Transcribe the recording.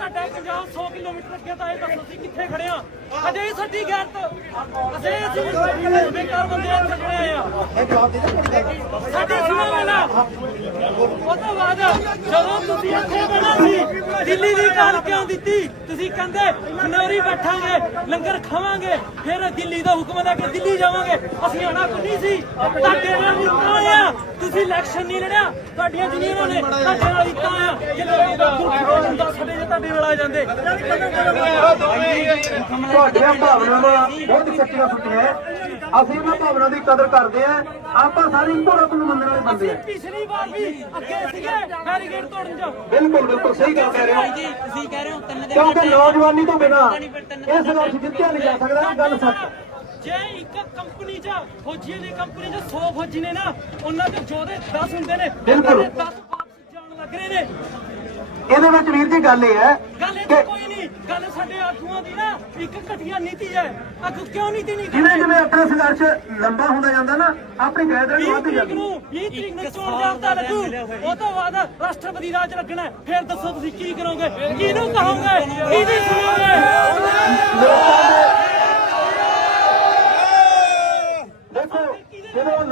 ਤੁਹਾਡਾ ਪੰਜਾਬ 100 ਕਿਲੋਮੀਟਰ ਅੱਗੇ ਤਾਂ ਇਹ ਦੱਸੋ ਅਸੀਂ ਕਿੱਥੇ ਖੜੇ ਆ ਅਜੇ ਹੀ ਸਾਡੀ ਗੈਰਤ ਅਜੇ ਅਸੀਂ ਬੇਕਾਰ ਬੰਦੇ ਇੱਥੇ ਖੜੇ ਆ ਸਾਡੇ ਸੁਣੋ ਨਾ ਉਹ ਤੋਂ ਬਾਅਦ ਜਦੋਂ ਤੁਸੀਂ ਇੱਥੇ ਬਣਾ ਸੀ, ਦਿੱਲੀ ਦੀ ਗੱਲ ਕਿਉਂ ਦਿੱਤੀ? ਤੁਸੀਂ ਕਹਿੰਦੇ, ਖਨੌਰੀ ਬੈਠਾਂਗੇ, ਲੰਗਰ ਖਾਵਾਂਗੇ, ਫਿਰ ਦਿੱਲੀ ਦਾ ਹੁਕਮ ਦਾ ਕਿ ਦਿੱਲੀ ਜਾਵਾਂਗੇ। ਅਸੀਂ ਆਣਾ ਕੋਈ ਸੀ? ਤੁਹਾਡੇ ਨਾਲ ਵੀ ਤਾਂ ਤੁਸੀਂ ਇਲੈਕਸ਼ਨ ਨਹੀਂ ਲੜਿਆ। ਤੁਹਾਡੀਆਂ ਜ਼ਮੀਨਾਂ ਨੇ, ਤੁਹਾਡੇ ਨਾਲ ਵੀ ਆ ਆਇਆ ਜੇ ਲੋਕਾਂ ਦਾ ਗੁਰੂ ਹੁੰਦਾ ਸਾਡੇ ਜੇ ਤੁਹਾਡੇ ਆ ਜਾਂਦੇ। ਤੁਹਾਡੀਆਂ ਭਾਵਨਾਵਾਂ ਬਹੁਤ ਸੱਚੀਆਂ ਸੁੱਟੀਆਂ ਹੈ। ਅਸੀਂ ਉਹਨਾਂ ਭਾਵਨਾ ਦੀ ਕਦਰ ਕਰਦੇ ਆ। ਆਪਾਂ ਸਾਰੇ ਇੱਕੋ ਰੱਬ ਨੂੰ ਮੰਨਣ ਵਾਲੇ ਬੰਦੇ ਆ। ਪਿਛਲੀ ਵਾਰ ਵੀ ਅੱਗੇ ਸੀਗੇ ਬੈਰੀਕੇਡ ਤੋੜਨ ਚ। ਬਿਲਕੁਲ ਬਿਲਕੁਲ ਸਹੀ ਗੱਲ ਕਹਿ ਰਹੇ ਹੋ। ਜੀ ਤੁਸੀਂ ਕਹਿ ਰਹੇ ਹੋ ਤਿੰਨ ਦੇ ਕਿਉਂਕਿ ਨੌਜਵਾਨੀ ਤੋਂ ਬਿਨਾ ਇਹ ਸੰਘਰਸ਼ ਜਿੱਤਿਆ ਨਹੀਂ ਜਾ ਸਕਦਾ ਇਹ ਗੱਲ ਸੱਚ ਹੈ। ਜੇ ਇੱਕ ਕੰਪਨੀ 'ਚ ਫੌਜੀਆਂ ਦੀ ਕੰਪਨੀ 'ਚ 100 ਫੌਜੀ ਨੇ ਨਾ ਉਹਨਾਂ ਦੇ ਜੋਦੇ 10 ਹੁੰਦੇ ਨੇ। ਬਿਲਕੁਲ। 10 ਵਾਪਸ ਜਾਣ ਲੱਗ ਰਹੇ ਨੇ। ਇਹਦੇ ਵਿੱਚ ਵੀਰ ਜੀ ਗੱਲ ਇਹ ਹੈ ਗੱਲ ਕੋਈ ਨਹੀਂ ਗੱਲ ਸਾਡੇ ਆਗੂਆਂ ਦੀ ਨਾ ਇੱਕ ਘਟੀਆ ਨੀਤੀ ਹੈ। ਅੱਗ ਕਿਉਂ ਨੀਤੀ ਨਹੀਂ ਜਿਵੇਂ ਜਿਵੇਂ ਆਪਣਾ ਸੰਘਰਸ਼ ਲੰਬਾ ਹੁੰਦਾ ਜਾਂਦਾ ਨਾ ਆਪਣੀ ਗੈਦਰਿੰਗ ਵੱਧਦੀ ਜਾਂਦੀ ਹੈ। 20 ਤਰੀਕ ਨੂੰ ਚੋਣ ਜਾਬਤਾ ਲੱਗੂ। ਉਹ ਤੋਂ ਬਾਅਦ ਰਾਸ਼ਟਰਪਤੀ ਰਾਜ ਲੱਗਣਾ ਫਿਰ ਦੱਸੋ ਤੁਸੀਂ ਕੀ ਕਰੋਗੇ? ਕਿਹਨੂੰ ਕਹੋਗੇ? ਕਿਹਦੀ ਸੁਣੋਗੇ? ਦੇਖੋ ਜਦੋਂ